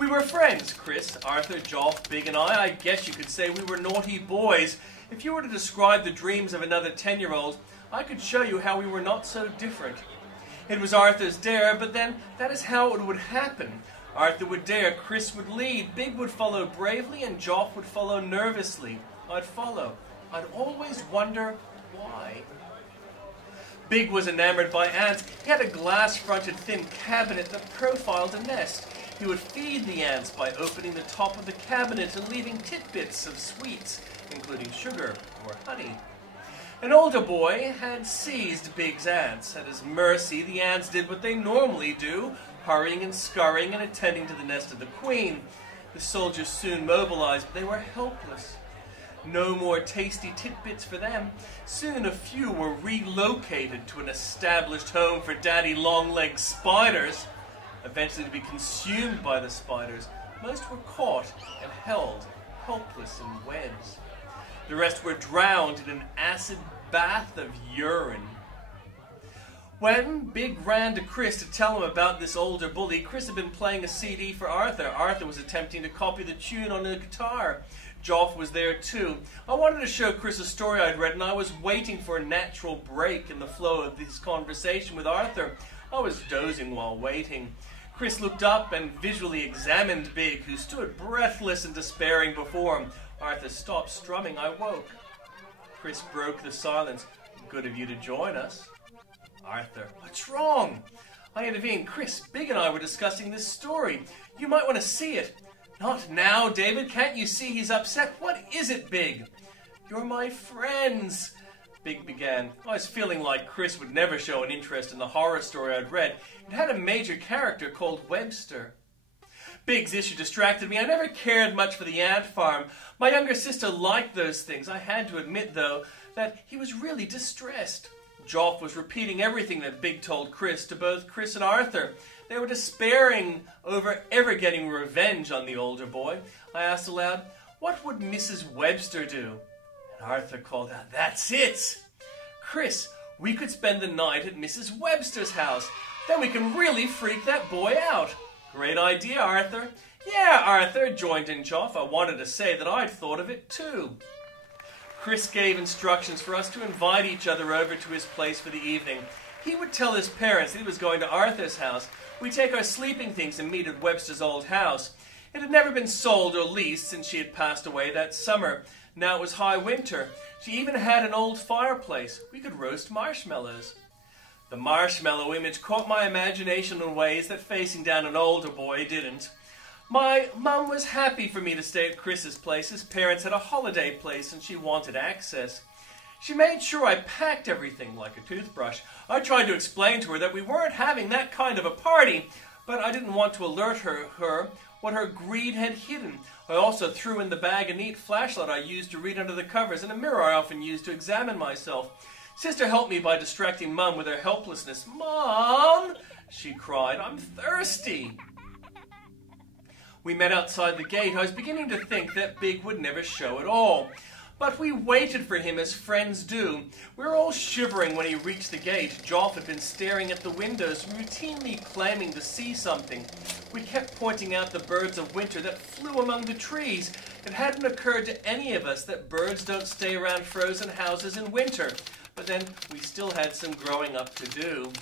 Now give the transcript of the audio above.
We were friends, Chris, Arthur, Joff, Big, and I. I guess you could say we were naughty boys. If you were to describe the dreams of another 10-year-old, I could show you how we were not so different. It was Arthur's dare, but then that is how it would happen. Arthur would dare, Chris would lead, Big would follow bravely, and Joff would follow nervously. I'd follow. I'd always wonder why. Big was enamored by ants. He had a glass-fronted thin cabinet that profiled a nest. He would feed the ants by opening the top of the cabinet and leaving tidbits of sweets, including sugar or honey. An older boy had seized Big's ants. At his mercy, the ants did what they normally do, hurrying and scurrying and attending to the nest of the queen. The soldiers soon mobilized, but they were helpless. No more tasty tidbits for them. Soon a few were relocated to an established home for daddy long-legged spiders, eventually to be consumed by the spiders. Most were caught and held, helpless in webs. The rest were drowned in an acid bath of urine. When Big ran to Chris to tell him about this older bully, Chris had been playing a CD for Arthur. Arthur was attempting to copy the tune on a guitar. Joff was there too. I wanted to show Chris a story I'd read, and I was waiting for a natural break in the flow of this conversation with Arthur. I was dozing while waiting. Chris looked up and visually examined Big, who stood breathless and despairing before him. Arthur stopped strumming. I woke. Chris broke the silence. Good of you to join us. Arthur, what's wrong? I intervened. Chris, Big and I were discussing this story. You might want to see it. Not now, David. Can't you see he's upset? What is it, Big? You're my friends, Big began. I was feeling like Chris would never show an interest in the horror story I'd read. It had a major character called Webster. Big's issue distracted me. I never cared much for the ant farm. My younger sister liked those things. I had to admit, though, that he was really distressed. Joff was repeating everything that Big told Chris to both Chris and Arthur. They were despairing over ever getting revenge on the older boy. I asked aloud, what would Mrs. Webster do? And Arthur called out, that's it! Chris, we could spend the night at Mrs. Webster's house. Then we can really freak that boy out. Great idea, Arthur. Yeah, Arthur, joined in Joff. I wanted to say that I'd thought of it too. Chris gave instructions for us to invite each other over to his place for the evening. He would tell his parents that he was going to Arthur's house. We'd take our sleeping things and meet at Webster's old house. It had never been sold or leased since she had passed away that summer. Now it was high winter. She even had an old fireplace. We could roast marshmallows. The marshmallow image caught my imagination in ways that facing down an older boy didn't. My mum was happy for me to stay at Chris's place. His parents had a holiday place and she wanted access. She made sure I packed everything like a toothbrush. I tried to explain to her that we weren't having that kind of a party, but I didn't want to alert her what her greed had hidden. I also threw in the bag a neat flashlight I used to read under the covers and a mirror I often used to examine myself. Sister helped me by distracting Mum with her helplessness. Mom, she cried, I'm thirsty. We met outside the gate. I was beginning to think that Big would never show at all. But we waited for him as friends do. We were all shivering when he reached the gate. Joff had been staring at the windows, routinely claiming to see something. We kept pointing out the birds of winter that flew among the trees. It hadn't occurred to any of us that birds don't stay around frozen houses in winter. But then we still had some growing up to do.